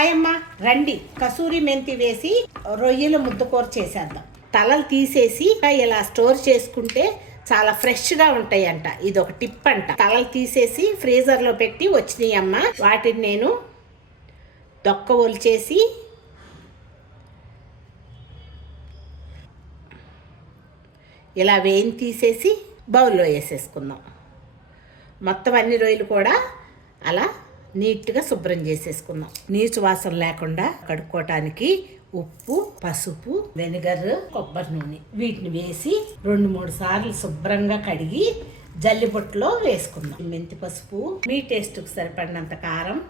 Hi రండి. కసూరి మెంతి వేసి రొయ్యల ముద్దకూర చేసేద్దాం. తలలు తీసేసి ఇలా స్టోర్ చేసుకుంటే చాలా ఫ్రెష్గా ఉంటాయంట. ఇది ఒక టిప్ అంట. తలలు తీసేసి ఫ్రీజర్లో పెట్టి వచ్చినాయి అమ్మ. వాటిని నేను దొక్క ఒలిచేసి ఇలా వేయిని తీసేసి బౌల్లో వేసేసుకుందాం. మొత్తం అన్ని రొయ్యలు కూడా అలా నీట్గా శుభ్రం చేసేసుకుందాం. నీచు వాసన లేకుండా కడుక్కోవటానికి ఉప్పు పసుపు వెనిగర్ కొబ్బరి నూనె వీటిని వేసి రెండు మూడు సార్లు శుభ్రంగా కడిగి జల్లిపొట్టులో వేసుకుందాం. మెంతి పసుపు మీ టేస్ట్కి సరిపడినంత కారం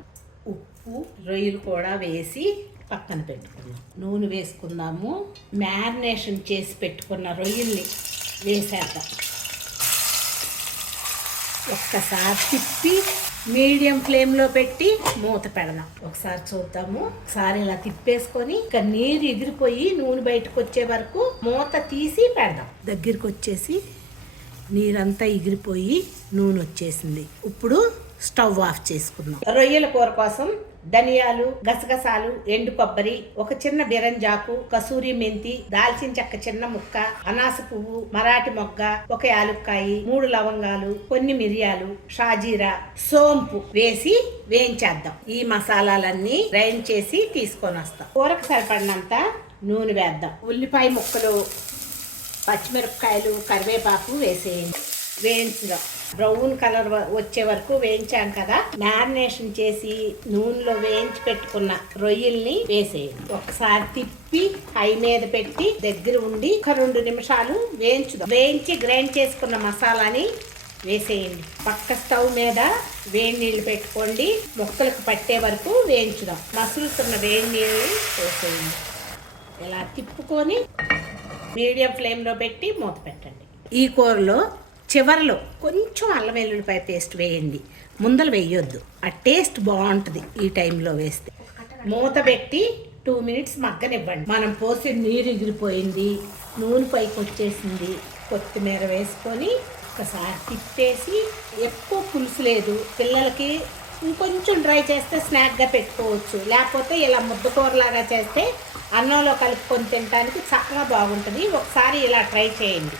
ఉప్పు రొయ్యలు కూడా వేసి పక్కన పెట్టుకుందాం. నూనె వేసుకుందాము. మ్యారినేషన్ చేసి పెట్టుకున్న రొయ్యల్ని వేసేద్దాం. ఒక్కసారి తిప్పి మీడియం ఫ్లేమ్లో పెట్టి మూత పెడదాం. ఒకసారి చూద్దాము. ఒకసారి ఇలా తిప్పేసుకొని ఇక నీరు ఎగిరిపోయి నూనె బయటకు వచ్చే వరకు మూత తీసి పెడదాం. దగ్గరికి వచ్చేసి నీరంతా ఎగిరిపోయి నూనె వచ్చేసింది. ఇప్పుడు స్టవ్ ఆఫ్ చేసుకుందాం. రొయ్యల కూర కోసం ధనియాలు గసగసాలు ఎండు కొబ్బరి ఒక చిన్న బిరంజాకు కసూరి మెంతి దాల్చిన చెక్క చిన్న ముక్క అనాస పువ్వు మరాఠీ మొగ్గ ఒక యాలుక్కాయి మూడు లవంగాలు కొన్ని మిరియాలు షాజీరా సోంపు వేసి వేయించేద్దాం. ఈ మసాలాలన్నీ గ్రైండ్ చేసి తీసుకొని వస్తాం. కూరకు సరిపడినంత నూనె వేద్దాం. ఉల్లిపాయ ముక్కలు పచ్చిమిరపకాయలు కరివేపాకు వేసేయండి. వేయించుదాం బ్రౌన్ కలర్ వచ్చే వరకు వేయించాం కదా. మ్యారినేషన్ చేసి నూనెలో వేయించి పెట్టుకున్న రొయ్యల్ని వేసేయండి. ఒకసారి తిప్పి హై మీద పెట్టి దగ్గర ఉండి ఒక రెండు నిమిషాలు వేయించుదాం. వేయించి గ్రైండ్ చేసుకున్న మసాలాని వేసేయండి. పక్క స్టవ్ మీద వేడి నీళ్ళు పెట్టుకోండి. ముక్కలకు పట్టే వరకు వేయించుదాం. మసులుతున్న వేడి నీళ్ళు వేసేయండి ఇలా తిప్పుకొని మీడియం ఫ్లేమ్లో పెట్టి మూత పెట్టండి. ఈ కూరలో చివరిలో కొంచెం అల్లం వెల్లుల్లిపాయ పేస్ట్ వేయండి. ముందర వేయొద్దు. ఆ టేస్ట్ బాగుంటుంది ఈ టైంలో వేస్తే. మూత పెట్టి టూ మినిట్స్ మగ్గనివ్వండి. మనం పోసి నీరు ఎగిరిపోయింది నూనె పైకి వచ్చేసింది. కొత్తిమీర వేసుకొని ఒకసారి తిప్పేసి ఎక్కువ పులుసు లేదు. పిల్లలకి ఇంకొంచెం డ్రై చేస్తే స్నాక్గా పెట్టుకోవచ్చు. లేకపోతే ఇలా ముద్దకూరలాగా చేస్తే అన్నంలో కలుపుకొని తినడానికి చాలా బాగుంటుంది. ఒకసారి ఇలా ట్రై చేయండి.